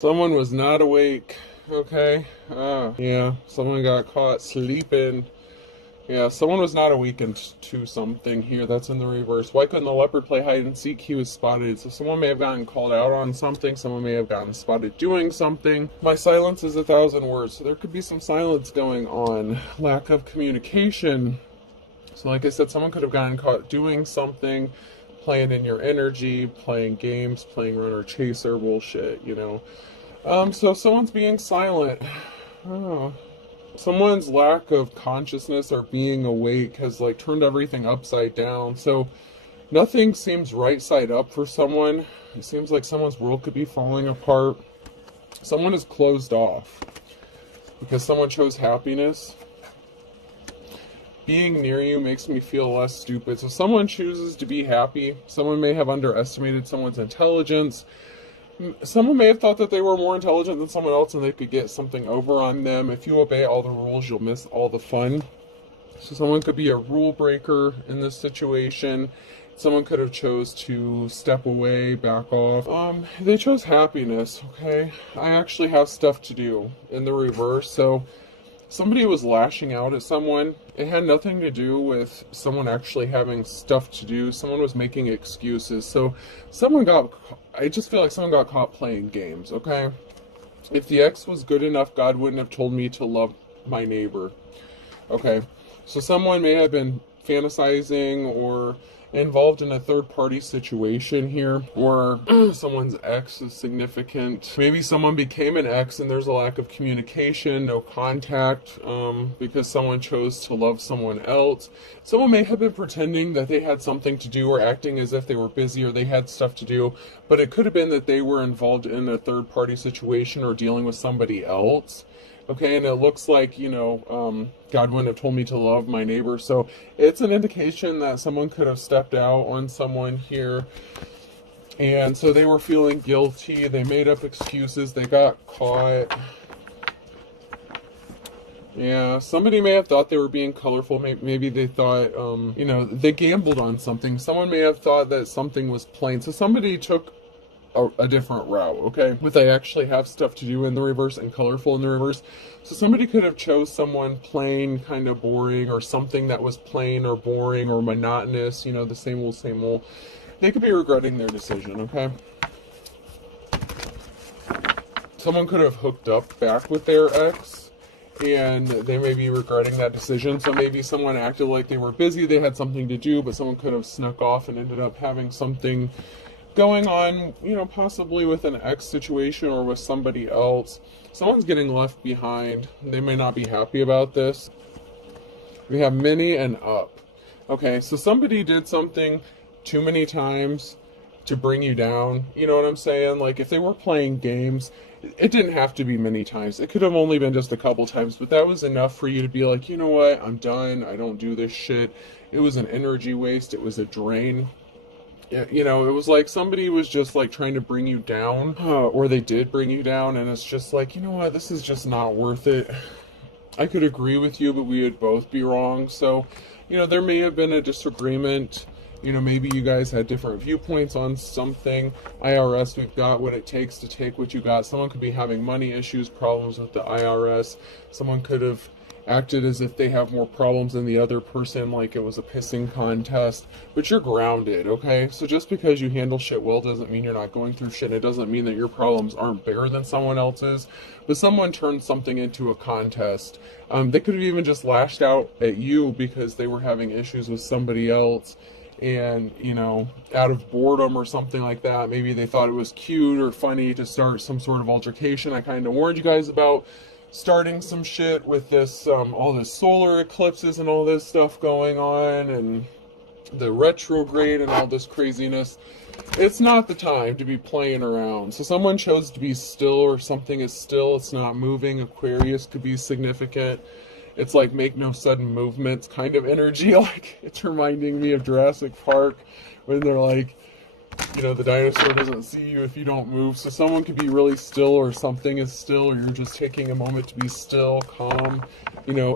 Someone was not awake. Okay. Yeah, someone got caught sleeping. Yeah, someone was not awakened to something here. That's in the reverse. Why couldn't the leopard play hide and seek? He was spotted. So someone may have gotten called out on something. Someone may have gotten spotted doing something. My silence is 1,000 words. So there could be some silence going on. Lack of communication. So like I said, someone could have gotten caught doing something, playing in your energy, playing games, playing runner chaser bullshit, you know. So someone's being silent. Oh. Someone's lack of consciousness or being awake has like turned everything upside down. So nothing seems right side up for someone. It seems like someone's world could be falling apart. Someone is closed off because someone chose happiness. Being near you makes me feel less stupid. So someone chooses to be happy. Someone may have underestimated someone's intelligence. Someone may have thought that they were more intelligent than someone else and they could get something over on them. If you obey all the rules, you'll miss all the fun. So someone could be a rule breaker in this situation. Someone could have chose to step away, back off. They chose happiness, okay? I actually have stuff to do in the reverse. So somebody was lashing out at someone. It had nothing to do with someone actually having stuff to do. Someone was making excuses. So I just feel like someone got caught playing games, okay? If the ex was good enough, God wouldn't have told me to love my neighbor. Okay, so someone may have been fantasizing or involved in a third-party situation here, or someone's ex is significant. Maybe someone became an ex and there's a lack of communication, no contact, because someone chose to love someone else. Someone may have been pretending that they had something to do or acting as if they were busy or they had stuff to do, but it could have been that they were involved in a third-party situation or dealing with somebody else. Okay, and it looks like, God wouldn't have told me to love my neighbor. So it's an indication that someone could have stepped out on someone here. And so they were feeling guilty. They made up excuses. They got caught. Yeah, somebody may have thought they were being colorful. Maybe they thought, they gambled on something. Someone may have thought that something was plain. So somebody took a different route, okay? But they actually have stuff to do in the reverse and colorful in the reverse. So somebody could have chose someone plain, kind of boring, or something that was plain or boring or monotonous, the same old, same old. They could be regretting their decision, okay? Someone could have hooked up back with their ex, and they may be regretting that decision. So maybe someone acted like they were busy, they had something to do, but someone could have snuck off and ended up having something going on, possibly with an ex situation or with somebody else. Someone's getting left behind. They may not be happy about this. We have many and up. Okay, so somebody did something too many times to bring you down. You know what I'm saying? Like if they were playing games, it didn't have to be many times. It could have only been just a couple times, but that was enough for you to be like, you know what? I'm done. I don't do this shit. It was an energy waste. It was a drain. It was like somebody was just like trying to bring you down, or they did bring you down, and it's just like, you know what, this is just not worth it. I could agree with you, but we would both be wrong. So, there may have been a disagreement. Maybe you guys had different viewpoints on something. IRS, we've got what it takes to take what you got. Someone could be having money issues, problems with the IRS. Someone could have acted as if they have more problems than the other person, like it was a pissing contest, but you're grounded, okay? So just because you handle shit well doesn't mean you're not going through shit. It doesn't mean that your problems aren't bigger than someone else's, but someone turned something into a contest. They could have even just lashed out at you because they were having issues with somebody else, and out of boredom or something like that. Maybe they thought it was cute or funny to start some sort of altercation. I kind of warned you guys about starting some shit with this, all this solar eclipses and all this stuff going on, and the retrograde and all this craziness. It's not the time to be playing around. So someone chose to be still, or something is still, it's not moving. Aquarius could be significant. It's like make no sudden movements kind of energy. Like it's reminding me of Jurassic Park when they're like, the dinosaur doesn't see you if you don't move. So someone could be really still, or something is still, or you're just taking a moment to be still, calm,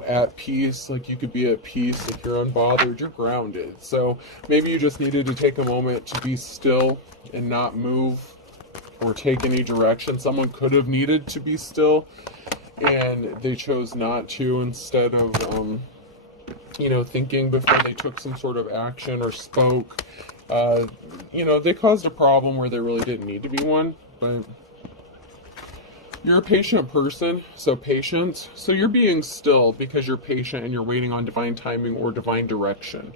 at peace. Like you could be at peace if you're unbothered, you're grounded. So maybe you just needed to take a moment to be still and not move. or take any direction. Someone could have needed to be still, and they chose not to, instead of, you know, thinking before they took some sort of action or spoke. You know, they caused a problem where there really didn't need to be one, but you're a patient person, so patience. So you're being still because you're patient and you're waiting on divine timing or divine direction.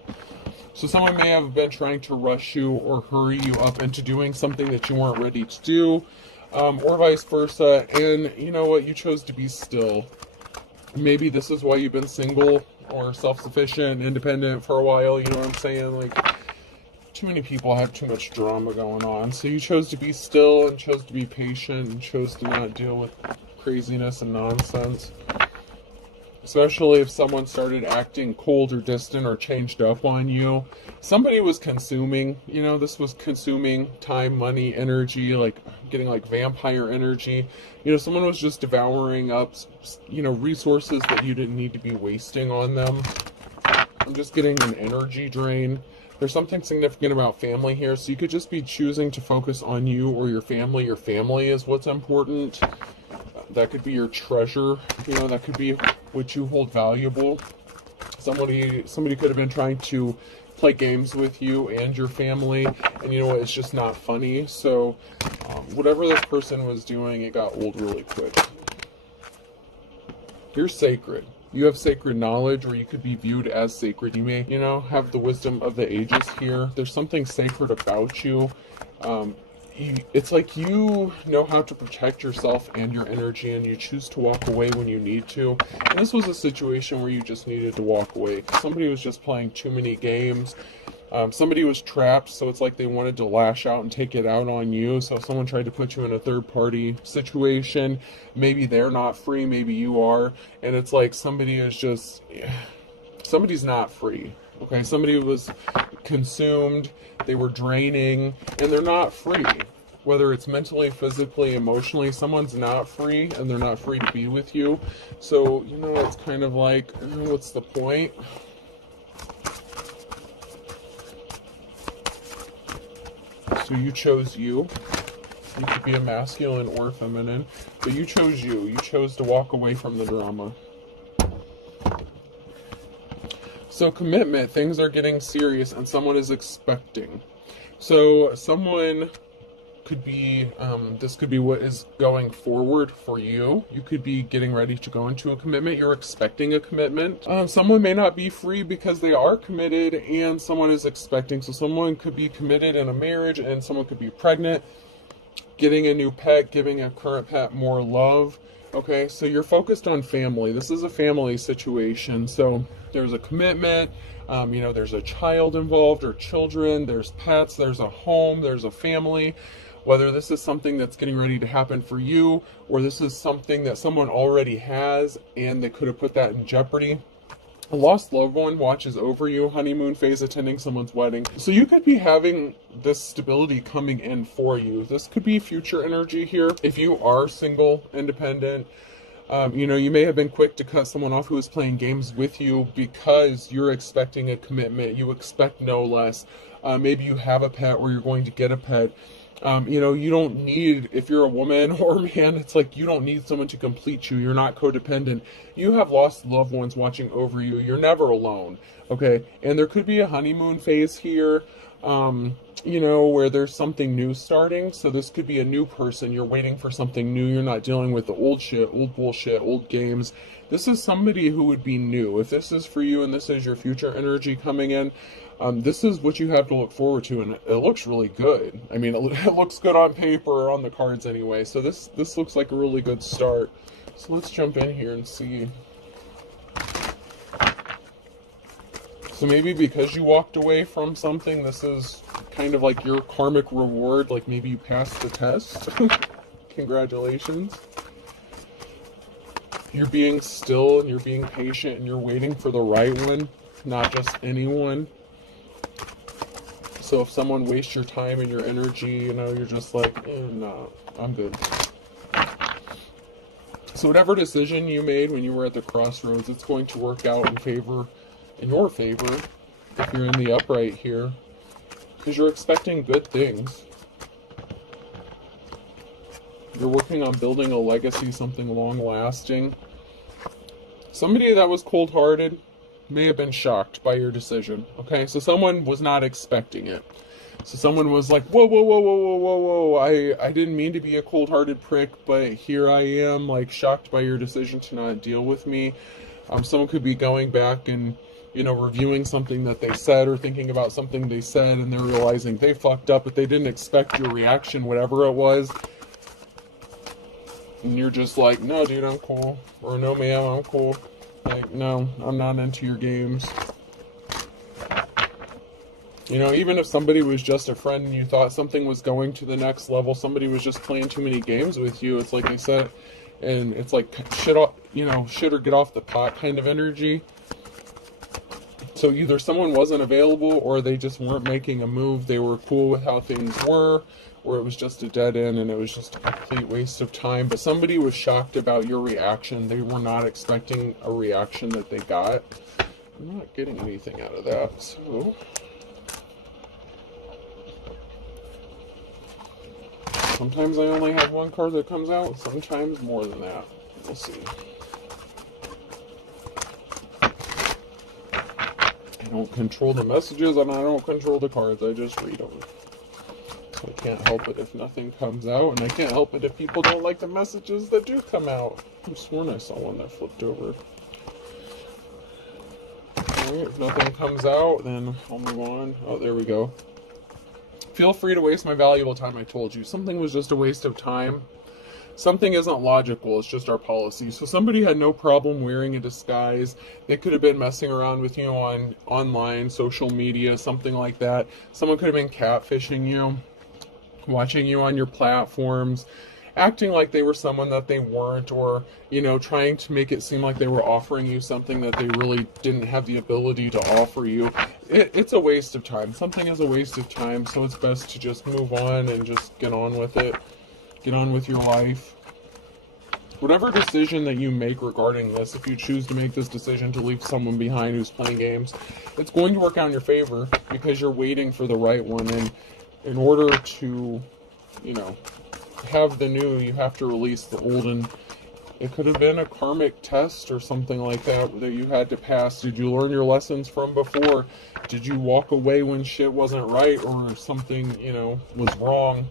So someone may have been trying to rush you or hurry you up into doing something that you weren't ready to do, or vice versa. And you know what? You chose to be still. Maybe this is why you've been single or self-sufficient, independent for a while. You know what I'm saying? Like, too many people have too much drama going on. So you chose to be still and chose to be patient and chose to not deal with craziness and nonsense. Especially if someone started acting cold or distant or changed up on you. Somebody was consuming, you know, this was consuming time, money, energy, like getting like vampire energy. You know, someone was just devouring up, you know, resources that you didn't need to be wasting on them. I'm just getting an energy drain. There's something significant about family here, so you could just be choosing to focus on you or your family. Your family is what's important. That could be your treasure, you know, that could be what you hold valuable. Somebody could have been trying to play games with you and your family, and you know what, it's just not funny. So whatever this person was doing, it got old really quick. You're sacred. You have sacred knowledge, or you could be viewed as sacred. You may, you know, have the wisdom of the ages here. There's something sacred about you. It's like you know how to protect yourself and your energy, and you choose to walk away when you need to. And this was a situation where you just needed to walk away. Somebody was just playing too many games. Somebody was trapped, so it's like they wanted to lash out and take it out on you. So if someone tried to put you in a third-party situation, maybe they're not free, maybe you are, and it's like somebody's not free. Okay, somebody was consumed, they were draining, and they're not free. Whether it's mentally, physically, emotionally, someone's not free, and they're not free to be with you. So, you know, it's kind of like, what's the point? So you chose you. You could be a masculine or feminine, but you chose you. You chose to walk away from the drama. So commitment, things are getting serious and someone is expecting. So someone could be, this could be what is going forward for you. You could be getting ready to go into a commitment. You're expecting a commitment. Someone may not be free because they are committed and someone is expecting. So someone could be committed in a marriage and someone could be pregnant, getting a new pet, giving a current pet more love. Okay, so you're focused on family. This is a family situation. So there's a commitment, you know, there's a child involved or children, there's pets, there's a home, there's a family. Whether this is something that's getting ready to happen for you, or this is something that someone already has and they could have put that in jeopardy. A lost loved one watches over you, honeymoon phase, attending someone's wedding. So you could be having this stability coming in for you. This could be future energy here. If you are single, independent, you know, you may have been quick to cut someone off who is playing games with you because you're expecting a commitment. You expect no less. Maybe you have a pet or you're going to get a pet. You know, you don't need, if you're a woman or a man, it's like you don't need someone to complete you. You're not codependent. You have lost loved ones watching over you. You're never alone. Okay. And there could be a honeymoon phase here, you know, where there's something new starting. So this could be a new person. You're waiting for something new. You're not dealing with the old shit, old bullshit, old games. This is somebody who would be new. If this is for you and this is your future energy coming in, this is what you have to look forward to, and it looks really good. I mean, it looks good on paper or on the cards anyway, so this looks like a really good start. So let's jump in here and see. So maybe because you walked away from something, this is kind of like your karmic reward, like maybe you passed the test. Congratulations. You're being still and you're being patient and you're waiting for the right one, not just anyone. So if someone wastes your time and your energy, you know, you're just like, no, I'm good. So whatever decision you made when you were at the crossroads, it's going to work out in your favor, if you're in the upright here, because you're expecting good things. You're working on building a legacy, something long-lasting. Somebody that was cold-hearted may have been shocked by your decision, okay? So someone was not expecting it. So someone was like, whoa, whoa, whoa, whoa, whoa, whoa, whoa, I didn't mean to be a cold-hearted prick, but here I am, like, shocked by your decision to not deal with me. Someone could be going back and, you know, reviewing something that they said or thinking about something they said, and they're realizing they fucked up, but they didn't expect your reaction, whatever it was. And you're just like, no, dude, I'm cool. Or no, ma'am, I'm cool. Like, no, I'm not into your games. You know, even if somebody was just a friend and you thought something was going to the next level, somebody was just playing too many games with you, it's like I said, and it's like shit off, you know, shit or get off the pot kind of energy. So either someone wasn't available or they just weren't making a move. They were cool with how things were, or it was just a dead end and it was just a complete waste of time. But somebody was shocked about your reaction. They were not expecting a reaction that they got. I'm not getting anything out of that, so... Sometimes I only have one card that comes out, sometimes more than that. We'll see. I don't control the messages and I don't control the cards, I just read them. So I can't help it if nothing comes out, and I can't help it if people don't like the messages that do come out. I've sworn I saw one that flipped over. Alright, if nothing comes out, then I'll move on. Oh, there we go. Feel free to waste my valuable time, I told you. Something was just a waste of time. Something isn't logical, it's just our policy. So somebody had no problem wearing a disguise. They could have been messing around with you on online, social media, something like that. Someone could have been catfishing you, watching you on your platforms, acting like they were someone that they weren't, or, you know, trying to make it seem like they were offering you something that they really didn't have the ability to offer you. It's a waste of time. Something is a waste of time, so it's best to just move on and just get on with it. Get on with your life. Whatever decision that you make regarding this, if you choose to make this decision to leave someone behind who's playing games, it's going to work out in your favor because you're waiting for the right one. And in order to, you know, have the new, you have to release the old. And it could have been a karmic test or something like that that you had to pass. Did you learn your lessons from before? Did you walk away when shit wasn't right or something, you know, was wrong?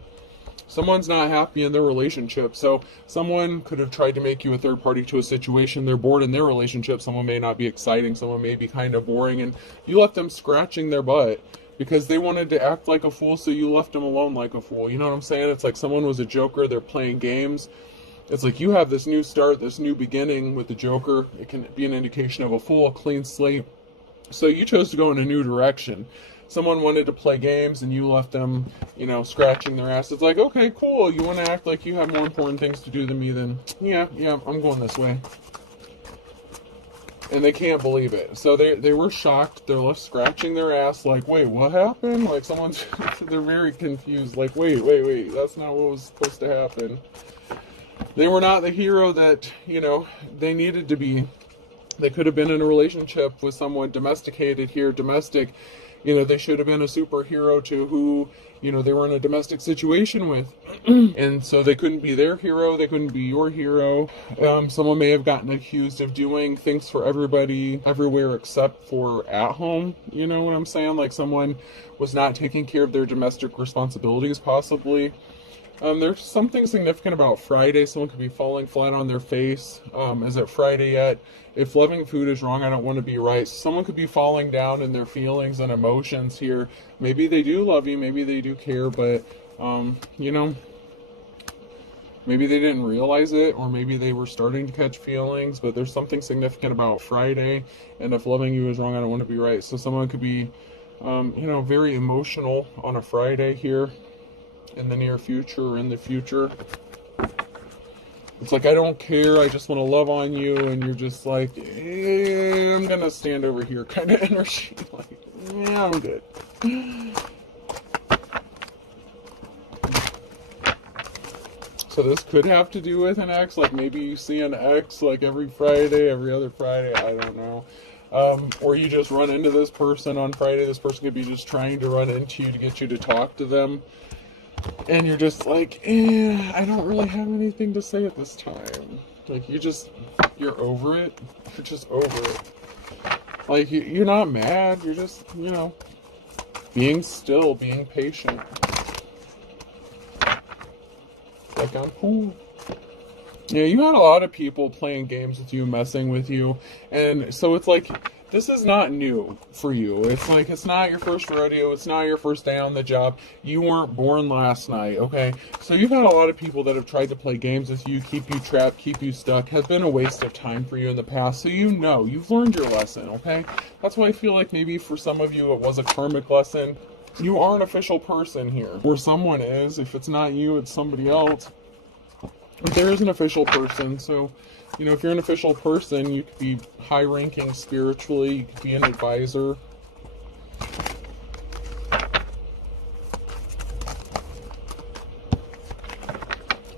Someone's not happy in their relationship, so someone could have tried to make you a third party to a situation. They're bored in their relationship. Someone may not be exciting. Someone may be kind of boring, and you left them scratching their butt because they wanted to act like a fool, so you left them alone like a fool. You know what I'm saying? It's like someone was a joker. They're playing games. It's like you have this new start, this new beginning with the joker. It can be an indication of a fool, a clean slate. So you chose to go in a new direction. Someone wanted to play games and you left them, you know, scratching their ass. It's like, okay, cool. You want to act like you have more important things to do than me, then yeah, I'm going this way. And they can't believe it. So they were shocked. They're left scratching their ass like, wait, what happened? Like someone's, they're very confused. Like, wait, that's not what was supposed to happen. They were not the hero that, you know, they needed to be. They could have been in a relationship with someone domesticated here, domestic. You know, they should have been a superhero to who, you know, they were in a domestic situation with. And so they couldn't be their hero. They couldn't be your hero. Someone may have gotten accused of doing things for everybody, everywhere except for at home. You know what I'm saying? Like someone was not taking care of their domestic responsibilities, possibly. There's something significant about Friday. Someone could be falling flat on their face. Is it Friday yet? If loving food is wrong, I don't want to be right. Someone could be falling down in their feelings and emotions here. Maybe they do love you. Maybe they do care. But, you know, maybe they didn't realize it. Or maybe they were starting to catch feelings. But there's something significant about Friday. And if loving you is wrong, I don't want to be right. So someone could be, you know, very emotional on a Friday here. In the near future or in the future. It's like, I don't care, I just want to love on you, and you're just like, I'm gonna stand over here kind of energy. Like, yeah, I'm good. So this could have to do with an ex, like maybe you see an ex like every Friday, every other Friday, I don't know. Or you just run into this person on Friday. This person could be just trying to run into you to get you to talk to them. And you're just like, I don't really have anything to say at this time. Like, you're over it. You're just over it. Like, you're not mad. You're just, being still, being patient. Like, I'm cool. Yeah, you had a lot of people playing games with you, messing with you. And so it's like, this is not new for you. It's like, it's not your first rodeo. It's not your first day on the job. You weren't born last night, okay? So you've had a lot of people that have tried to play games with you, keep you trapped, keep you stuck, has been a waste of time for you in the past. So you've learned your lesson, okay? That's why I feel like maybe for some of you it was a karmic lesson. You are an official person here. Where someone is, if it's not you, it's somebody else. But there is an official person, so if you're an official person, you could be high-ranking spiritually, you could be an advisor.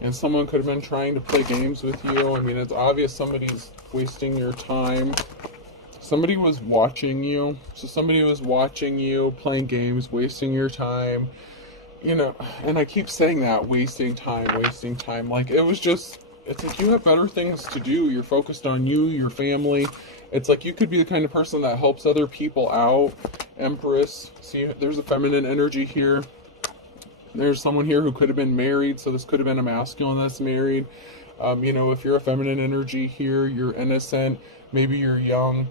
And someone could have been trying to play games with you. I mean, it's obvious somebody's wasting your time. Somebody was watching you. So somebody was watching you, playing games, wasting your time. And I keep saying that, wasting time. Like, it's like you have better things to do. You're focused on you, your family. It's like you could be the kind of person that helps other people out. Empress. See, there's a feminine energy here. There's someone here who could have been married, so this could have been a masculine that's married. If you're a feminine energy here, you're innocent. Maybe you're young.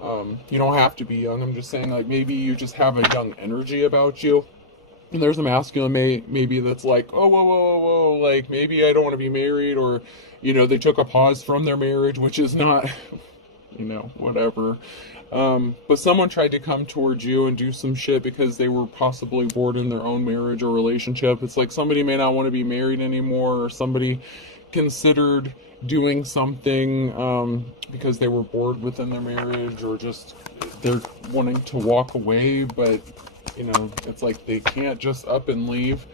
You don't have to be young. I'm just saying, like, maybe you just have a young energy about you. And there's a masculine maybe that's like, oh, whoa, like, maybe I don't want to be married, or, they took a pause from their marriage, which is not, whatever. But someone tried to come towards you and do some shit because they were possibly bored in their own marriage or relationship. It's like somebody may not want to be married anymore, or somebody considered doing something because they were bored within their marriage, or just they're wanting to walk away, but it's like they can't just up and leave.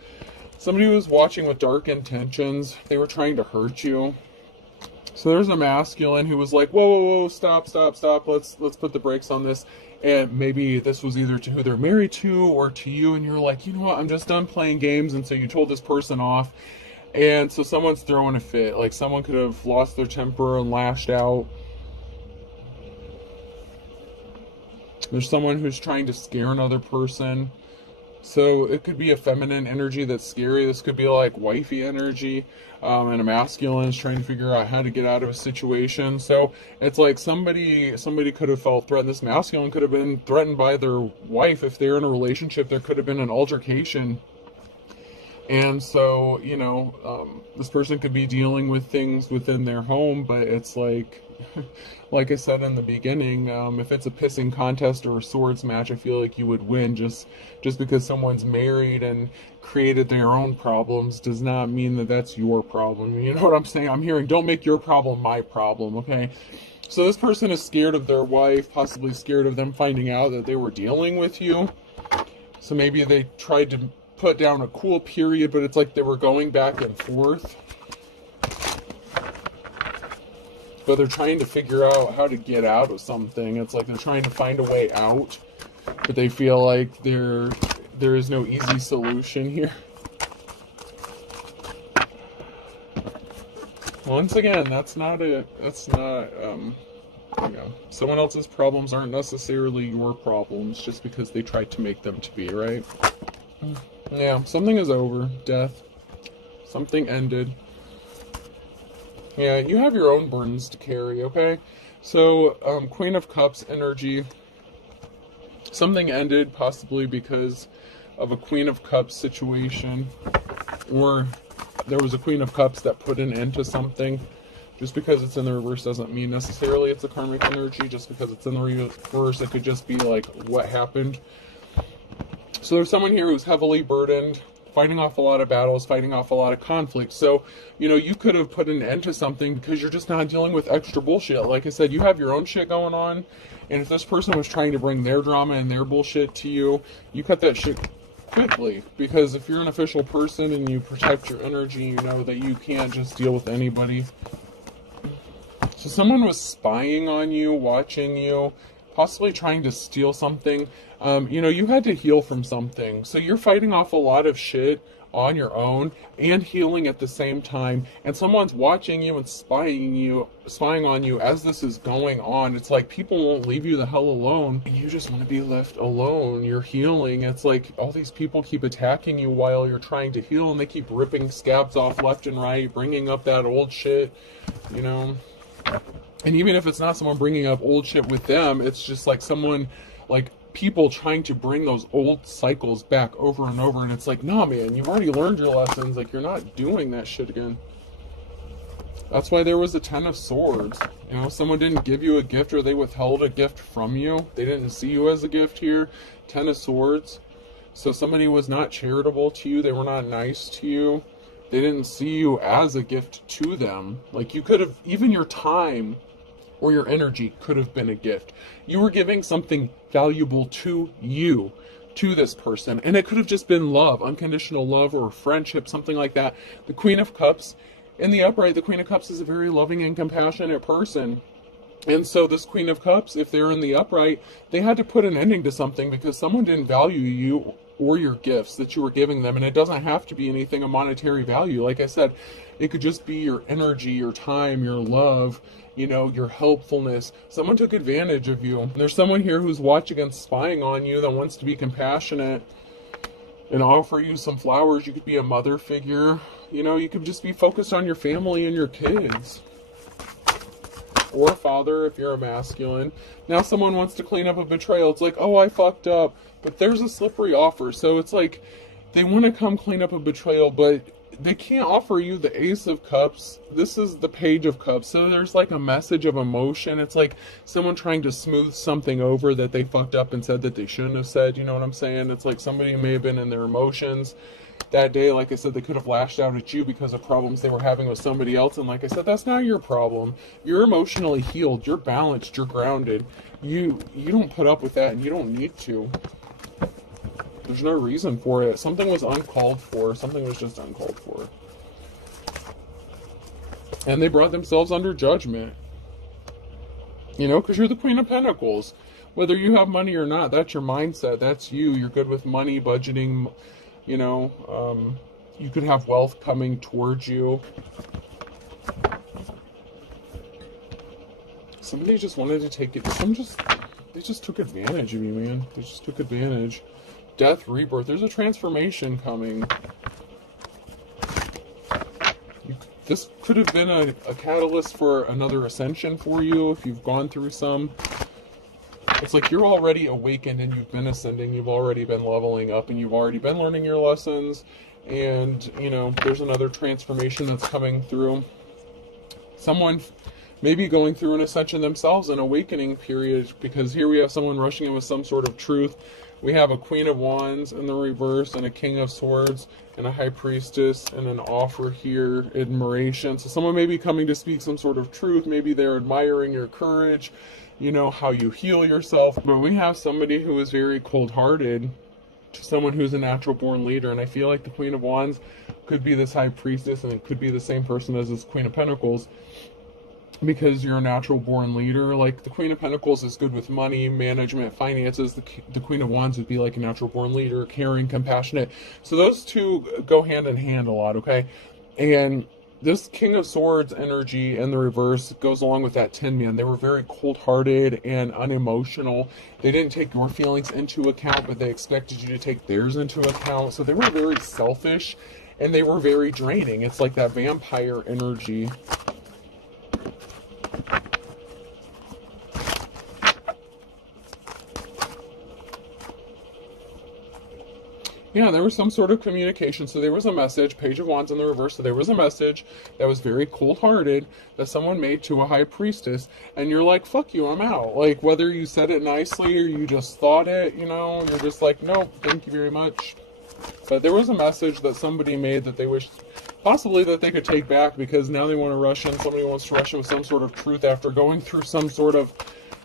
Somebody was watching with dark intentions. They were trying to hurt you. So there's a masculine who was like, whoa, stop. Let's put the brakes on this. And maybe this was either to who they're married to or to you. And you're like, you know what? I'm just done playing games. And so you told this person off. And so someone's throwing a fit. Like, someone could have lost their temper and lashed out. There's someone who's trying to scare another person. So it could be a feminine energy that's scary. This could be like wifey energy. And a masculine is trying to figure out how to get out of a situation. So it's like somebody could have felt threatened. This masculine could have been threatened by their wife. If they're in a relationship, there could have been an altercation. And so, this person could be dealing with things within their home, but it's like I said in the beginning, if it's a pissing contest or a swords match, I feel like you would win. Just because someone's married and created their own problems does not mean that that's your problem. You know what I'm saying? I'm hearing, don't make your problem my problem, okay? So this person is scared of their wife, possibly scared of them finding out that they were dealing with you. So maybe they tried to put down a cool period, but it's like they were going back and forth. But they're trying to figure out how to get out of something. It's like they're trying to find a way out, but they feel like there is no easy solution here. Once again, someone else's problems aren't necessarily your problems just because they tried to make them to be, right? Yeah, something is over. Death. Something ended. Yeah, you have your own burdens to carry, okay? So, Queen of Cups energy. Something ended, possibly because of a Queen of Cups situation. Or there was a Queen of Cups that put an end to something. Just because it's in the reverse doesn't mean necessarily it's a karmic energy. Just because it's in the reverse, it could just be like what happened. So there's someone here who's heavily burdened, fighting off a lot of battles, fighting off a lot of conflict. So, you could have put an end to something because you're just not dealing with extra bullshit. Like I said, you have your own shit going on. And if this person was trying to bring their drama and their bullshit to you, you cut that shit quickly. Because if you're an official person and you protect your energy, you know that you can't just deal with anybody. So someone was spying on you, watching you, possibly trying to steal something. You had to heal from something. So you're fighting off a lot of shit on your own and healing at the same time, and someone's watching you and spying on you as this is going on. It's like people won't leave you the hell alone. You just want to be left alone. You're healing. It's like all these people keep attacking you while you're trying to heal, and they keep ripping scabs off left and right, bringing up that old shit, you know. And even if it's not someone bringing up old shit with them, it's just like someone, like people trying to bring those old cycles back over and over. And it's like, nah, man, you've already learned your lessons. Like, you're not doing that shit again. That's why there was a 10 of Swords. You know, someone didn't give you a gift, or they withheld a gift from you. They didn't see you as a gift here. 10 of Swords. So somebody was not charitable to you. They were not nice to you. They didn't see you as a gift to them. Like, you could have, even your time or your energy could have been a gift. You were giving something valuable to you, to this person. And it could have just been love, unconditional love, or friendship, something like that. The Queen of Cups, in the upright, the Queen of Cups is a very loving and compassionate person. And so this Queen of Cups, if they're in the upright, they had to put an ending to something because someone didn't value you or your gifts that you were giving them. And it doesn't have to be anything of monetary value. Like I said, it could just be your energy, your time, your love, you know, your helpfulness. Someone took advantage of you. And there's someone here who's watching and spying on you that wants to be compassionate and offer you some flowers. You could be a mother figure. You know, you could just be focused on your family and your kids. Or a father if you're a masculine. Now someone wants to clean up a betrayal. It's like, oh, I fucked up. But there's a slippery offer. So it's like they want to come clean up a betrayal, but they can't offer you the Ace of Cups. This is the Page of Cups. So there's like a message of emotion. It's like someone trying to smooth something over that they fucked up and said that they shouldn't have said. You know what I'm saying? It's like somebody may have been in their emotions that day. Like I said, they could have lashed out at you because of problems they were having with somebody else. And like I said, that's not your problem. You're emotionally healed. You're balanced. You're grounded. You don't put up with that, and you don't need to. There's no reason for it. Something was uncalled for. Something was just uncalled for. And they brought themselves under judgment. You know, because you're the Queen of Pentacles. Whether you have money or not, that's your mindset. That's you. You're good with money, budgeting. You know, you could have wealth coming towards you. Somebody just wanted to take it. They just took advantage of you, man. They just took advantage. Death, rebirth. There's a transformation coming. This could have been a catalyst for another ascension for you if you've gone through some. It's like you're already awakened and you've been ascending. You've already been leveling up and you've already been learning your lessons. And, you know, there's another transformation that's coming through. Someone maybe going through an ascension themselves, an awakening period, because here we have someone rushing in with some sort of truth. We have a Queen of Wands in the reverse, and a King of Swords, and a High Priestess, and an offer here, admiration. So someone may be coming to speak some sort of truth. Maybe they're admiring your courage, you know, how you heal yourself. But we have somebody who is very cold-hearted to someone who's a natural-born leader. And I feel like the Queen of Wands could be this High Priestess, and it could be the same person as this Queen of Pentacles. Because you're a natural-born leader. Like, the Queen of Pentacles is good with money, management, finances. The Queen of Wands would be like a natural-born leader, caring, compassionate. So those two go hand in hand a lot, okay? And this King of Swords energy in the reverse goes along with that Tin Man. They were very cold-hearted and unemotional. They didn't take your feelings into account, but they expected you to take theirs into account. So they were very selfish, and they were very draining. It's like that vampire energy. Yeah, there was some sort of communication. So there was a message, Page of Wands in the reverse. So there was a message that was very cold-hearted that someone made to a High Priestess. And you're like, fuck you, I'm out. Like, whether you said it nicely or you just thought it, you know, you're just like, no, thank you very much. But there was a message that somebody made that they wished possibly that they could take back, because now they want to rush in. Somebody wants to rush in with some sort of truth after going through some sort of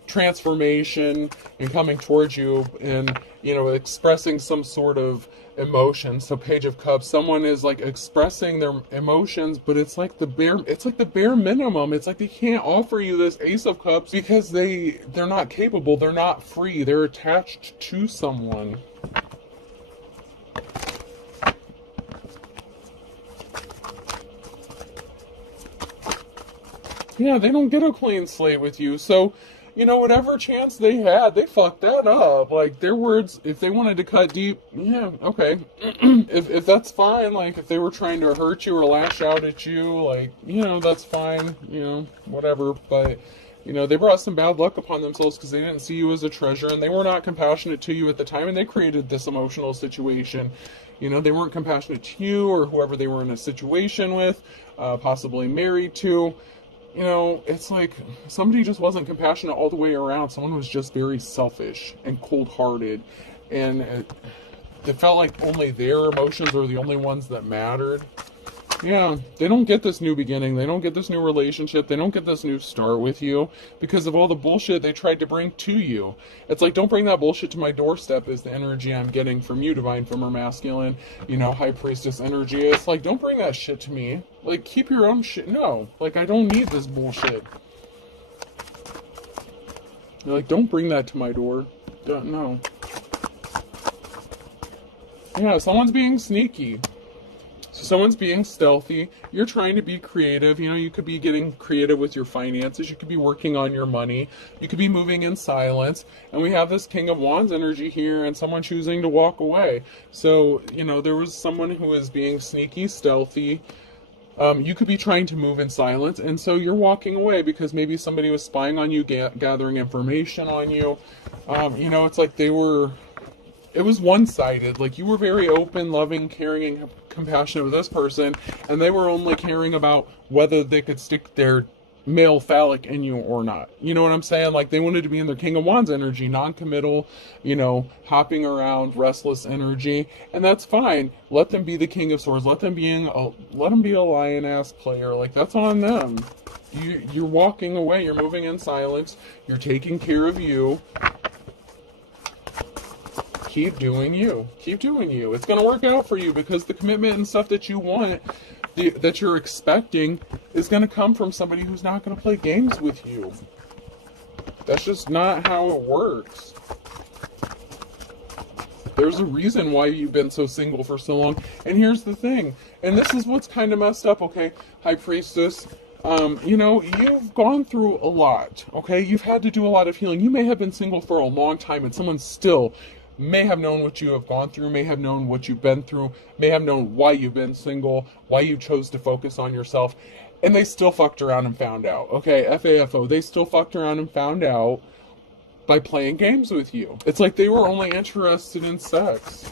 transformation and coming towards you and, you know, expressing some sort of emotion. So Page of Cups, someone is like expressing their emotions, but it's like the bare minimum. It's like they can't offer you this Ace of Cups because they're not capable, they're not free, they're attached to someone. Yeah, they don't get a clean slate with you. So, whatever chance they had, they fucked that up. Like, their words, if they wanted to cut deep, yeah, okay. if that's fine, like, if they were trying to hurt you or lash out at you, like, that's fine, whatever. But, they brought some bad luck upon themselves because they didn't see you as a treasure, and they were not compassionate to you at the time, and they created this emotional situation. They weren't compassionate to you or whoever they were in a situation with, possibly married to. It's like somebody just wasn't compassionate all the way around. Someone was just very selfish and cold-hearted, and it felt like only their emotions were the only ones that mattered. Yeah, they don't get this new beginning. They don't get this new relationship. They don't get this new start with you because of all the bullshit they tried to bring to you. It's like, don't bring that bullshit to my doorstep is the energy I'm getting from you, Divine Female Masculine, High Priestess energy. It's like, don't bring that shit to me. Like, keep your own shit. No, like, I don't need this bullshit. You're like, don't bring that to my door. No. Yeah, someone's being sneaky. So someone's being stealthy. You're trying to be creative. You could be getting creative with your finances. You could be working on your money. You could be moving in silence. And we have this King of Wands energy here and someone choosing to walk away. So, there was someone who is being sneaky, stealthy. You could be trying to move in silence. And so you're walking away because maybe somebody was spying on you, gathering information on you. It's like it was one-sided. Like, you were very open, loving, caring, and compassionate with this person, and they were only caring about whether they could stick their male phallic in you or not. You know what I'm saying? Like, they wanted to be in their King of Wands energy, non-committal, hopping around, restless energy, and that's fine. Let them be the King of Swords. Let them be a lion-ass player. Like, that's on them. You're walking away. You're moving in silence. You're taking care of you. Keep doing you. Keep doing you. It's going to work out for you because the commitment and stuff that you want, that you're expecting, is going to come from somebody who's not going to play games with you. That's just not how it works. There's a reason why you've been so single for so long. And here's the thing. And this is what's kind of messed up, okay, High Priestess. You've gone through a lot, okay? You've had to do a lot of healing. You may have been single for a long time and someone still may have known what you have gone through, may have known what you've been through, may have known why you've been single, why you chose to focus on yourself, and they still fucked around and found out, okay? FAFO, they still fucked around and found out by playing games with you. It's like they were only interested in sex.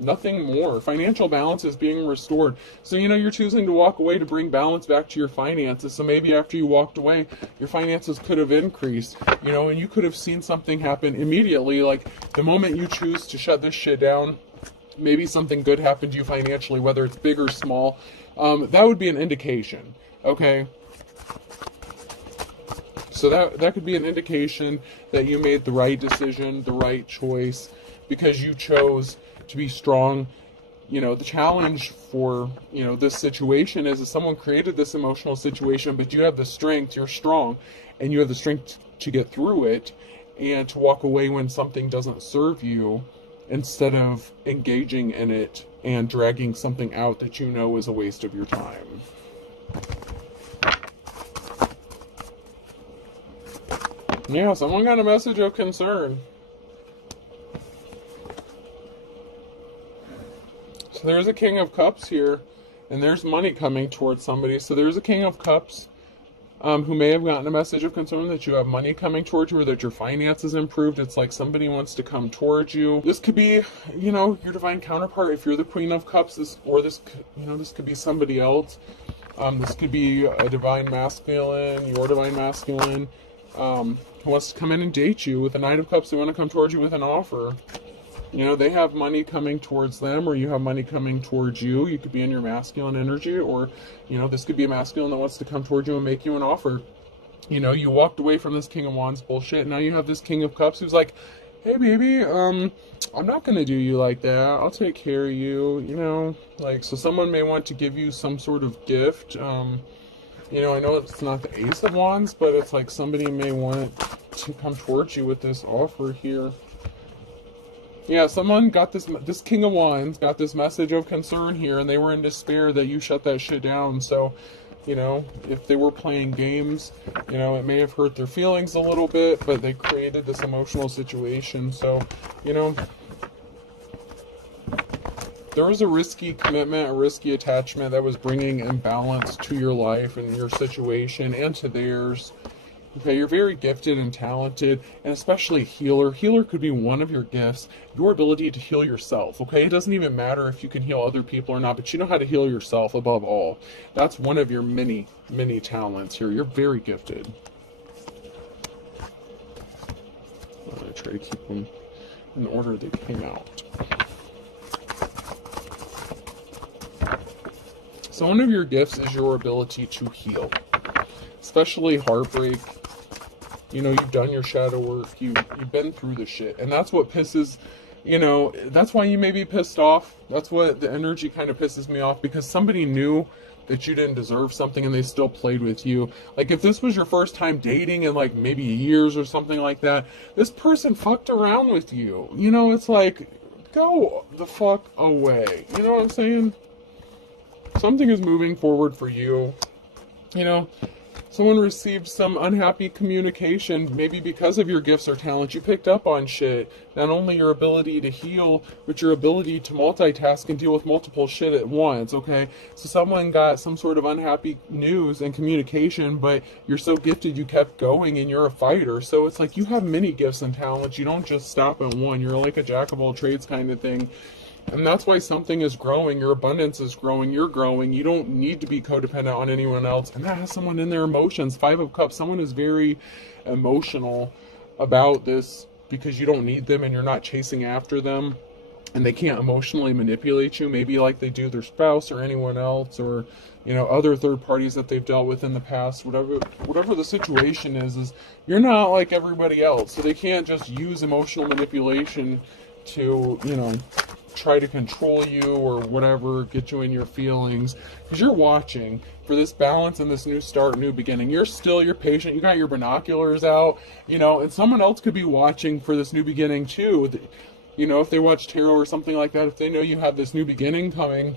Nothing more. Financial balance is being restored. So, you're choosing to walk away to bring balance back to your finances. So maybe after you walked away, your finances could have increased, and you could have seen something happen immediately. Like, the moment you choose to shut this shit down, maybe something good happened to you financially, whether it's big or small. That would be an indication, okay? So that could be an indication that you made the right decision, the right choice, because you chose to be strong. The challenge for, this situation is that someone created this emotional situation, but you have the strength, you're strong, and you have the strength to get through it and to walk away when something doesn't serve you instead of engaging in it and dragging something out that is a waste of your time. Yeah, someone got a message of concern. So there's a King of Cups here, and there's money coming towards somebody. So there's a King of Cups who may have gotten a message of concern that you have money coming towards you or that your finances improved. It's like somebody wants to come towards you. This could be, your divine counterpart if you're the Queen of Cups, this could be somebody else. This could be a divine masculine, your divine masculine, who wants to come in and date you. With the Knight of Cups, they want to come towards you with an offer. They have money coming towards them, or you have money coming towards you. You could be in your masculine energy, or, this could be a masculine that wants to come towards you and make you an offer. You walked away from this King of Wands bullshit. Now you have this King of Cups who's like, hey, baby, I'm not going to do you like that. I'll take care of you, so someone may want to give you some sort of gift. I know it's not the Ace of Wands, but it's like somebody may want to come towards you with this offer here. Yeah, someone got this King of Wands got this message of concern here, and they were in despair that you shut that shit down. So, You know, if they were playing games, you know, it may have hurt their feelings a little bit, but they created this emotional situation. So, you know, there was a risky commitment, a risky attachment that was bringing imbalance to your life and your situation and to theirs. Okay, you're very gifted and talented, and especially healer. Healer could be one of your gifts, your ability to heal yourself, okay? It doesn't even matter if you can heal other people or not, but you know how to heal yourself above all. That's one of your many, many talents here. You're very gifted. I'm going to try to keep them in the order they came out. So one of your gifts is your ability to heal, especially heartbreak. You know, you've done your shadow work, you've been through the shit, and that's what pisses, you know, that's why you may be pissed off. That's what the energy kind of pisses me off, because somebody knew that you didn't deserve something and they still played with you. Like, if this was your first time dating in like maybe years or something like that, this person fucked around with you. You know, it's like, go the fuck away. You know what I'm saying? Something is moving forward for you. You know, someone received some unhappy communication, maybe because of your gifts or talents. You picked up on shit. Not only your ability to heal, but your ability to multitask and deal with multiple shit at once, okay? So someone got some sort of unhappy news and communication, but you're so gifted you kept going and you're a fighter. So it's like you have many gifts and talents. You don't just stop at one. You're like a jack of all trades kind of thing. And that's why something is growing, your abundance is growing, you're growing. You don't need to be codependent on anyone else. And that has someone in their emotions. 5 of Cups, someone is very emotional about this because you don't need them and you're not chasing after them. And they can't emotionally manipulate you, maybe like they do their spouse or anyone else, or, you know, other third parties that they've dealt with in the past. Whatever the situation is you're not like everybody else. So they can't just use emotional manipulation to, you know, try to control you or whatever, get you in your feelings, because you're watching for this balance and this new start, new beginning. You're patient, you got your binoculars out, you know, and someone else could be watching for this new beginning too. You know, if they watch tarot or something like that, if they know you have this new beginning coming,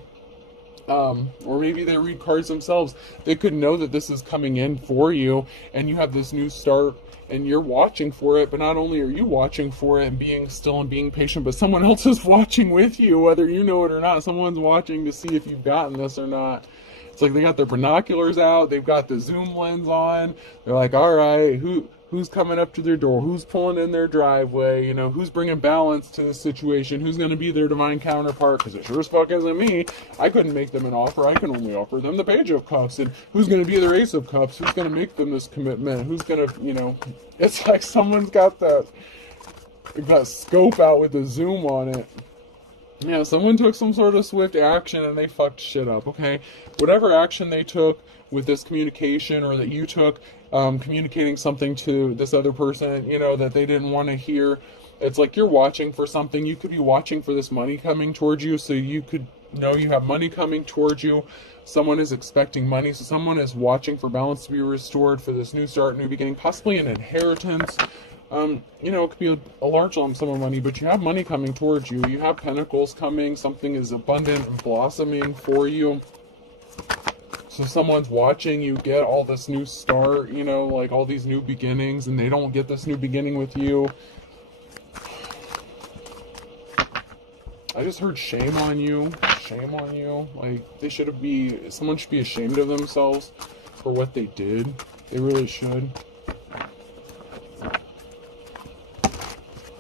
or maybe they read cards themselves, they could know that this is coming in for you and you have this new start and you're watching for it. But not only are you watching for it and being still and being patient, but someone else is watching with you, whether you know it or not. Someone's watching to see if you've gotten this or not. It's like they got their binoculars out, they've got the zoom lens on, they're like, all right, who's coming up to their door, who's pulling in their driveway, you know, who's bringing balance to the situation, who's going to be their divine counterpart, because it sure as fuck isn't me. I couldn't make them an offer, I can only offer them the Page of Cups. And who's going to be their Ace of Cups, who's going to make them this commitment, who's going to, you know, it's like someone's got that scope out with the zoom on it. Yeah, someone took some sort of swift action and they fucked shit up, okay? Whatever action they took with this communication, or that you took, communicating something to this other person, you know, that they didn't want to hear. It's like you're watching for something. You could be watching for this money coming towards you, so you could know you have money coming towards you. Someone is expecting money, so someone is watching for balance to be restored, for this new start, new beginning, possibly an inheritance. You know, it could be a large lump sum of money, but you have money coming towards you. You have pentacles coming. Something is abundant and blossoming for you. So someone's watching you get all this new start, you know, like all these new beginnings, and they don't get this new beginning with you. I just heard shame on you. Shame on you. Like, someone should be ashamed of themselves for what they did. They really should.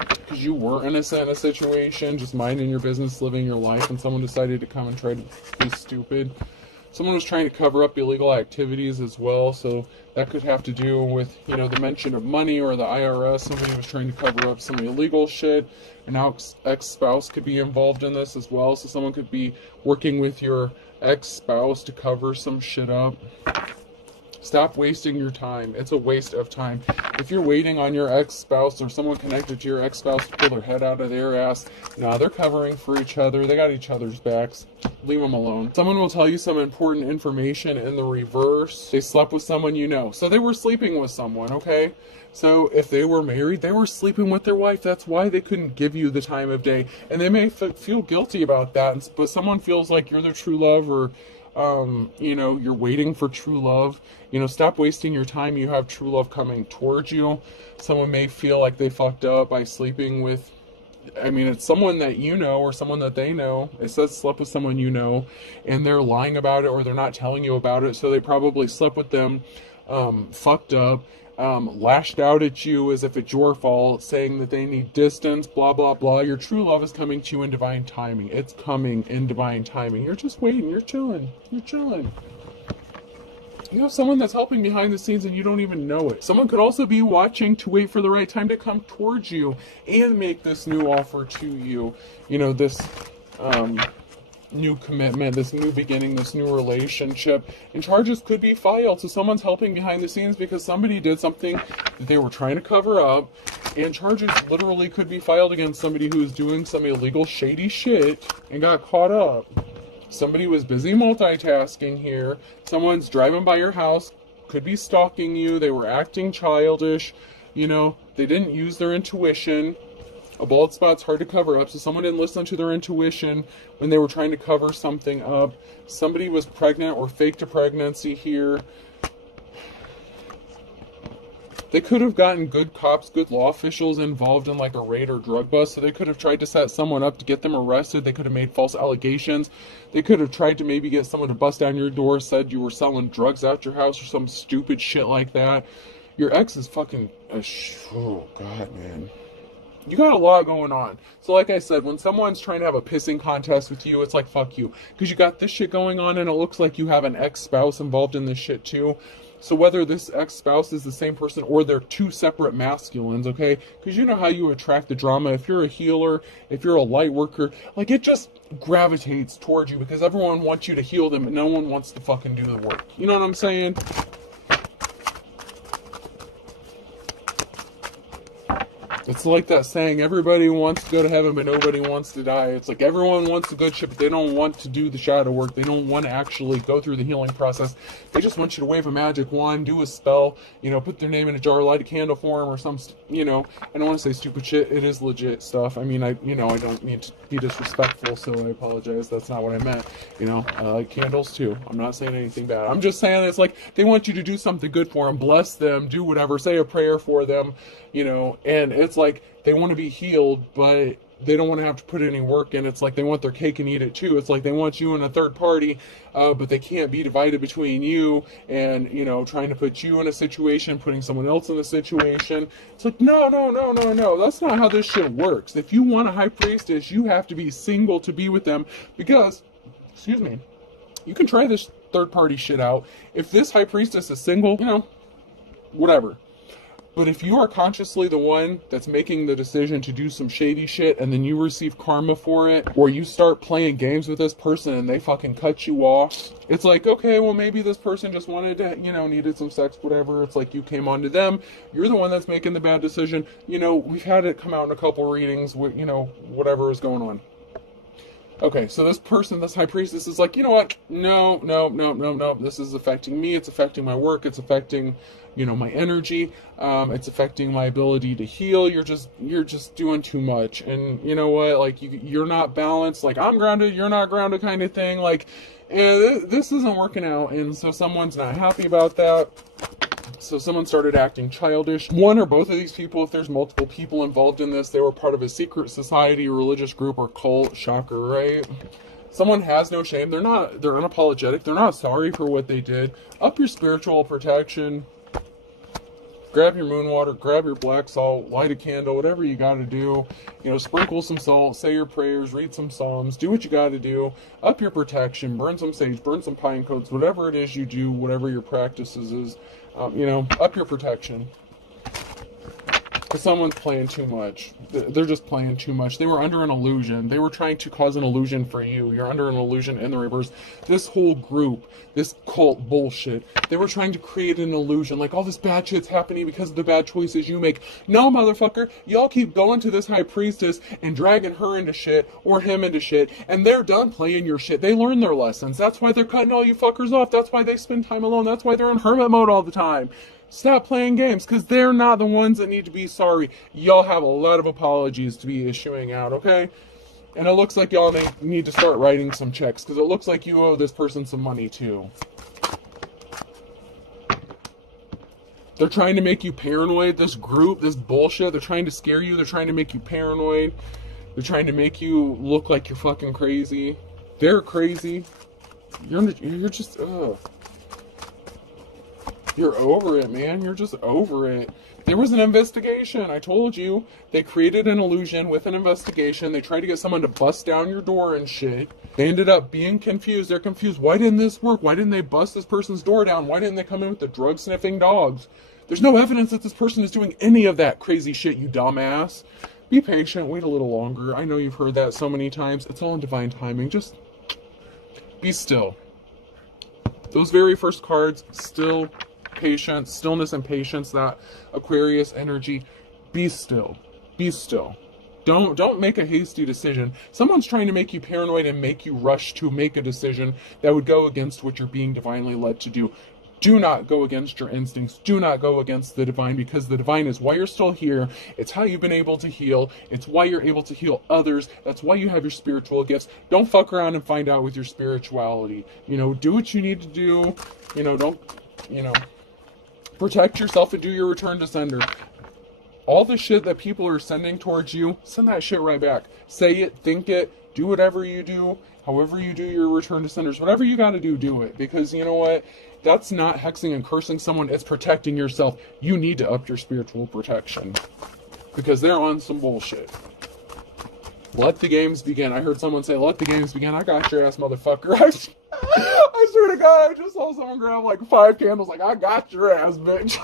Because you were innocent in a situation, just minding your business, living your life, and someone decided to come and try to be stupid. Someone was trying to cover up illegal activities as well, so that could have to do with, you know, the mention of money or the IRS. Somebody was trying to cover up some illegal shit, and now ex-spouse could be involved in this as well, so someone could be working with your ex-spouse to cover some shit up. Stop wasting your time. It's a waste of time. If you're waiting on your ex-spouse or someone connected to your ex-spouse to pull their head out of their ass, nah, they're covering for each other. They got each other's backs. Leave them alone. Someone will tell you some important information in the reverse. They slept with someone you know. So they were sleeping with someone, okay? So if they were married, they were sleeping with their wife. That's why they couldn't give you the time of day. And they may feel guilty about that, but someone feels like you're their true love, or You know, you're waiting for true love. You know, stop wasting your time. You have true love coming towards you. Someone may feel like they fucked up by sleeping with, I mean, it's someone that you know or someone that they know. It says slept with someone you know, and they're lying about it or they're not telling you about it. So they probably slept with them, fucked up, lashed out at you as if it's your fault, saying that they need distance, blah, blah, blah. Your true love is coming to you in divine timing. It's coming in divine timing. You're just waiting. You're chilling. You're chilling. You have someone that's helping behind the scenes and you don't even know it. Someone could also be watching to wait for the right time to come towards you and make this new offer to you. You know, this new commitment, this new beginning, this new relationship. And charges could be filed. So someone's helping behind the scenes because somebody did something that they were trying to cover up. And charges literally could be filed against somebody who's doing some illegal, shady shit and got caught up. Somebody was busy multitasking here. Someone's driving by your house, could be stalking you. They were acting childish. You know, they didn't use their intuition. A bald spot's hard to cover up, so someone didn't listen to their intuition when they were trying to cover something up. Somebody was pregnant or faked a pregnancy here. They could have gotten good cops, good law officials involved in like a raid or drug bust. So they could have tried to set someone up to get them arrested. They could have made false allegations. They could have tried to maybe get someone to bust down your door, said you were selling drugs out your house or some stupid shit like that. Your ex is fucking, oh God, man. You got a lot going on. So like I said, when someone's trying to have a pissing contest with you, it's like, fuck you. Because you got this shit going on and it looks like you have an ex-spouse involved in this shit too. So whether this ex-spouse is the same person or they're two separate masculines, okay? Because you know how you attract the drama. If you're a healer, if you're a light worker, like it just gravitates towards you because everyone wants you to heal them and no one wants to fucking do the work. You know what I'm saying? It's like that saying, everybody wants to go to heaven, but nobody wants to die. It's like everyone wants the good shit, but they don't want to do the shadow work. They don't want to actually go through the healing process. They just want you to wave a magic wand, do a spell, you know, put their name in a jar, light a candle for them or some, you know, I don't want to say stupid shit. It is legit stuff. I mean, I don't mean to be disrespectful, so I apologize. That's not what I meant. You know, I like candles too. I'm not saying anything bad. I'm just saying it's like they want you to do something good for them, bless them, do whatever, say a prayer for them, you know, and it's like they want to be healed, but they don't want to have to put any work in. It's like they want their cake and eat it too. It's like they want you in a third party, but they can't be divided between you and, you know, trying to put you in a situation, putting someone else in a situation. It's like, no. That's not how this shit works. If you want a high priestess, you have to be single to be with them because, excuse me, you can try this third party shit out. If this high priestess is single, you know, whatever. But if you are consciously the one that's making the decision to do some shady shit and then you receive karma for it, or you start playing games with this person and they fucking cut you off, it's like, okay, well maybe this person just wanted to, you know, needed some sex, whatever. It's like you came on to them. You're the one that's making the bad decision. You know, we've had it come out in a couple readings with, you know, whatever is going on. Okay, so this person, this high priestess is like, you know what? No. This is affecting me. It's affecting my work. It's affecting, you know, my energy. It's affecting my ability to heal. You're just doing too much. And you know what? Like you're not balanced. Like I'm grounded, you're not grounded kind of thing. Like, this isn't working out. And so someone's not happy about that. So someone started acting childish. One or both of these people, if there's multiple people involved in this, they were part of a secret society, religious group, or cult. Shocker, right? Someone has no shame. They're unapologetic. They're not sorry for what they did. Up your spiritual protection. Grab your moon water, grab your black salt, light a candle, whatever you got to do. You know, sprinkle some salt, say your prayers, read some psalms, do what you got to do. Up your protection, burn some sage, burn some pine cones, whatever it is you do, whatever your practices is. You know, up your protection. Because someone's playing too much. They're just playing too much. They were under an illusion. They were trying to cause an illusion for you. You're under an illusion in the reverse. This whole group, this cult bullshit, they were trying to create an illusion. Like all this bad shit's happening because of the bad choices you make. No, motherfucker. Y'all keep going to this high priestess and dragging her into shit or him into shit. And they're done playing your shit. They learned their lessons. That's why they're cutting all you fuckers off. That's why they spend time alone. That's why they're in hermit mode all the time. Stop playing games, because they're not the ones that need to be sorry. Y'all have a lot of apologies to be issuing out, okay? And it looks like y'all need to start writing some checks, because it looks like you owe this person some money too. They're trying to make you paranoid. This group, this bullshit, they're trying to scare you. They're trying to make you paranoid. They're trying to make you look like you're fucking crazy. They're crazy. You're just, ugh. You're over it, man. You're just over it. There was an investigation. I told you. They created an illusion with an investigation. They tried to get someone to bust down your door and shit. They ended up being confused. They're confused. Why didn't this work? Why didn't they bust this person's door down? Why didn't they come in with the drug-sniffing dogs? There's no evidence that this person is doing any of that crazy shit, you dumbass. Be patient. Wait a little longer. I know you've heard that so many times. It's all in divine timing. Just be still. Those very first cards, still, patience, stillness and patience, that Aquarius energy. Be still. Be still. Don't make a hasty decision. Someone's trying to make you paranoid and make you rush to make a decision that would go against what you're being divinely led to do. Do not go against your instincts. Do not go against the divine, because the divine is why you're still here. It's how you've been able to heal. It's why you're able to heal others. That's why you have your spiritual gifts. Don't fuck around and find out with your spirituality. Do what you need to do. Don't, protect yourself and do your return to sender. All the shit that people are sending towards you, send that shit right back. Say it, think it, do whatever you do, however you do your return to senders, whatever you gotta do, do it. Because you know what? That's not hexing and cursing someone, it's protecting yourself. You need to up your spiritual protection. Because they're on some bullshit. Let the games begin. I heard someone say, let the games begin. I got your ass, motherfucker. I swear to God, I just saw someone grab like 5 candles, like, I got your ass, bitch.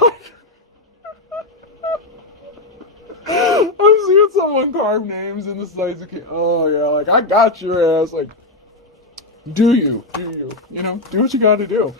I'm seeing someone carve names in the sides of oh yeah, like, I got your ass. Like, do you, do what you gotta do.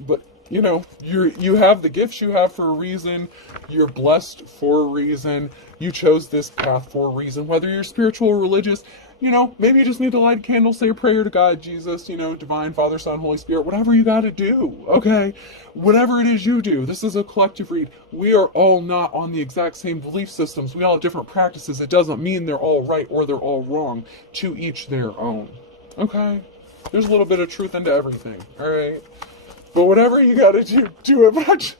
But, you have the gifts you have for a reason. You're blessed for a reason. You chose this path for a reason. Whether you're spiritual or religious, maybe you just need to light a candle, say a prayer to God, Jesus, Divine, Father, Son, Holy Spirit, whatever you gotta do, okay? Whatever it is you do. This is a collective read. We are all not on the exact same belief systems. We all have different practices. It doesn't mean they're all right or they're all wrong. To each their own, okay? There's a little bit of truth into everything, alright? But whatever you gotta do it. But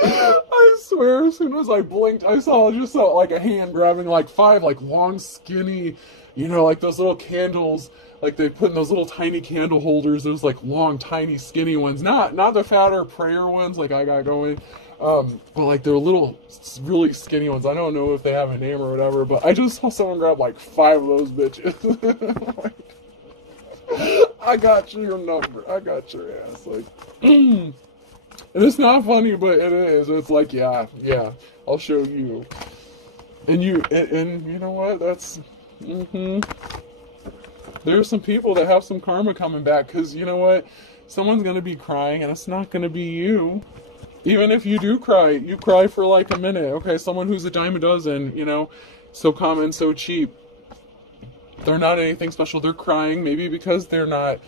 I swear, as soon as I blinked, I saw like a hand grabbing like 5 like long, skinny, like those little candles, like they put in those little tiny candle holders, those like long, tiny, skinny ones, not the fatter prayer ones like I got going, but like they're little, really skinny ones. I don't know if they have a name or whatever, but I just saw someone grab like 5 of those bitches. I got your number. I got your ass. Like, and it's not funny, but it is. It's like, yeah, I'll show you. And you know what? That's, There's some people that have some karma coming back, because you know what? Someone's going to be crying, and it's not going to be you. Even if you do cry, you cry for like a minute. Okay, someone who's a dime a dozen, so common, so cheap. They're not anything special. They're crying, maybe because they're not,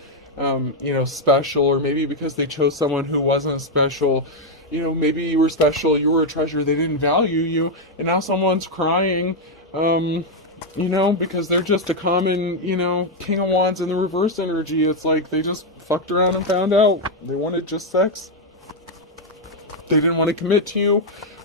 special, or maybe because they chose someone who wasn't special. Maybe you were special, you were a treasure, they didn't value you, and now someone's crying, because they're just a common, King of Wands in the reverse energy. It's like they just fucked around and found out they wanted just sex. They didn't want to commit to you.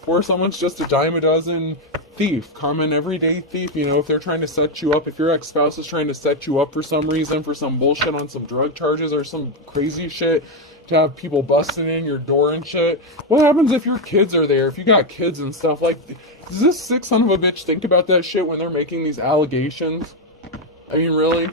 Or someone's just a dime a dozen thief, common everyday thief. If they're trying to set you up, if your ex-spouse is trying to set you up for some reason, for some bullshit on some drug charges or some crazy shit, to have people busting in your door and shit. What happens if your kids are there? If you got kids and stuff, like, does this sick son of a bitch think about that shit when they're making these allegations? I mean, really?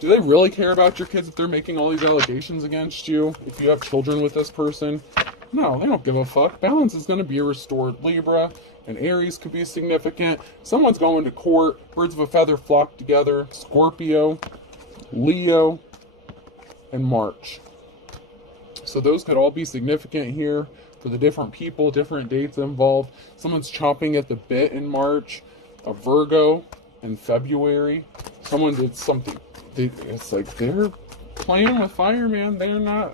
Do they really care about your kids if they're making all these allegations against you? If you have children with this person? No, they don't give a fuck. Balance is going to be restored. Libra and Aries could be significant. Someone's going to court. Birds of a feather flock together. Scorpio, Leo, and March. So those could all be significant here for the different people, different dates involved. Someone's chomping at the bit in March. A Virgo in February. Someone did something. It's like they're playing with fire, man. They're not...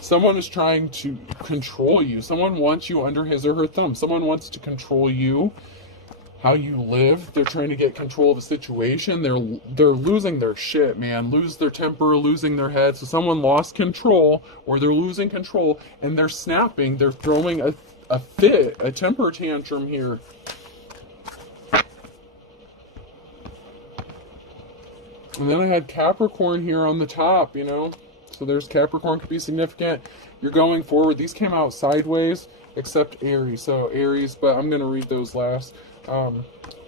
Someone is trying to control you. Someone wants you under his or her thumb. Someone wants to control you. how you live. They're trying to get control of a situation. They're losing their shit, man. Lose their temper, losing their head. So someone lost control, or they're losing control, and they're snapping. They're throwing a fit, a temper tantrum here. And then I had Capricorn here on the top, you know. So there's Capricorn, could be significant. You're going forward. These came out sideways, except Aries. So Aries, but I'm going to read those last.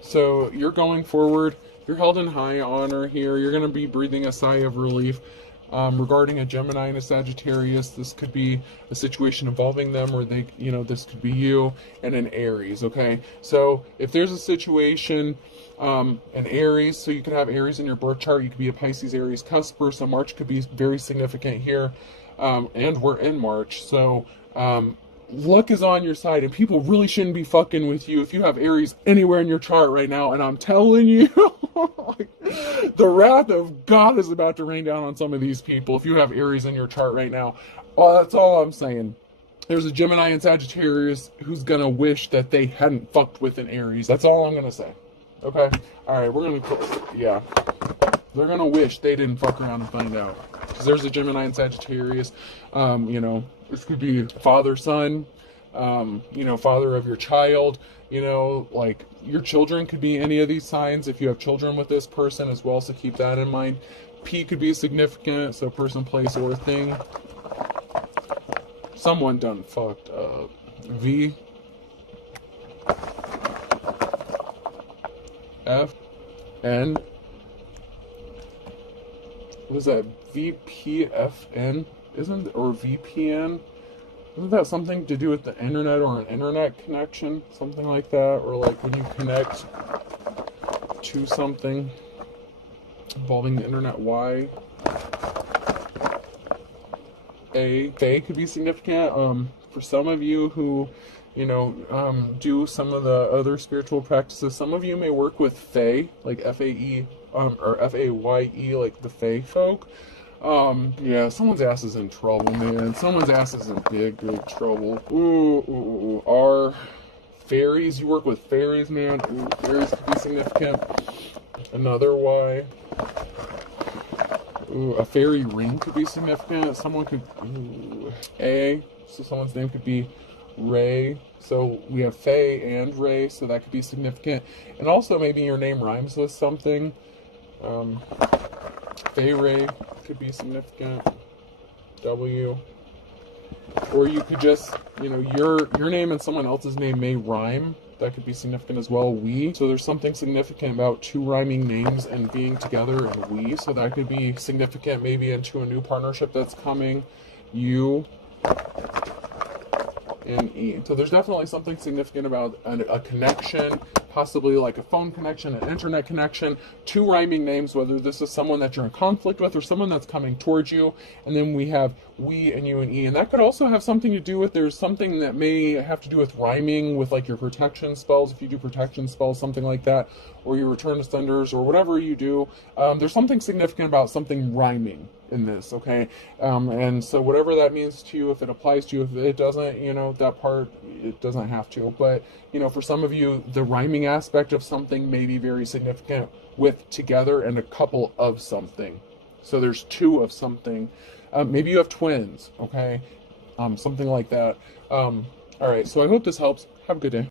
So you're going forward. You're held in high honor here. You're going to be breathing a sigh of relief. Regarding a Gemini and a Sagittarius, this could be a situation involving them, or they, you know, this could be you and an Aries. Okay, so if there's a situation, an Aries, so you could have Aries in your birth chart. You could be a Pisces, Aries cusper. So March could be very significant here, and we're in March. So luck is on your side, and people really shouldn't be fucking with you if you have Aries anywhere in your chart right now. And I'm telling you, the wrath of God is about to rain down on some of these people if you have Aries in your chart right now. Oh, that's all I'm saying. There's a Gemini and Sagittarius who's gonna wish that they hadn't fucked with an Aries. That's all I'm gonna say. Okay? Alright, we're gonna close. Yeah. They're gonna wish they didn't fuck around and find out. Because there's a Gemini and Sagittarius. You know, this could be father, son, you know, father of your child, you know, like your children could be any of these signs if you have children with this person as well, so keep that in mind. P could be significant, so person, place, or thing. Someone done fucked up. V, F, N. What is that? VPFN? Isn't, or VPN? Isn't that something to do with the internet or an internet connection? Something like that? Or like when you connect to something involving the internet. Y. A. Fae could be significant. For some of you who, you know, do some of the other spiritual practices, some of you may work with Fae, like F-A-E, or F-A-Y-E, like the Fae folk. Yeah, someone's ass is in trouble, man. Someone's ass is in big, big trouble. Ooh. R. Fairies, you work with fairies, man. Ooh, fairies could be significant. Another Y. Ooh, a fairy ring could be significant. Someone could, ooh. A, so someone's name could be Ray. So we have Faye and Ray, so that could be significant. And also maybe your name rhymes with something. Faye Ray could be significant. W. Or you could just, you know, your name and someone else's name may rhyme. That could be significant as well. We. So there's something significant about two rhyming names and being together, and we. So that could be significant maybe into a new partnership that's coming. You. And E. So there's definitely something significant about a connection, possibly like a phone connection, an internet connection, two rhyming names, whether this is someone that you're in conflict with or someone that's coming towards you. And then we have we and you and E. And that could also have something to do with, there's something that may have to do with rhyming with like your protection spells, if you do protection spells, something like that, or your return to senders, or whatever you do. There's something significant about something rhyming in this, okay? And so whatever that means to you, if it applies to you, if it doesn't, you know, that part, it doesn't have to. But, you know, for some of you, the rhyming aspect of something may be very significant with together and a couple of something. So there's two of something. Maybe you have twins, okay? Something like that. All right, so I hope this helps. Have a good day.